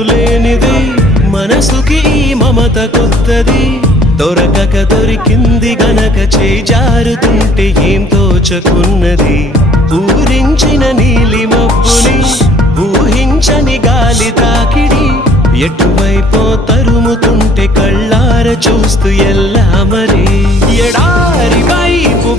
అంతులేనిది మనసుకి ఈ మమత కొత్తది దొరకక దొరికింది గనక చేయి జారుతుంటే ఏం తోచకున్నది ఊరించిన నీలి మబ్బుని ఊహించని గాలి తాకిడి ఎటువైపో తరుముతుంటే కళ్ళార చూస్తూ ఎల్లా మరి ఎడారి వైపు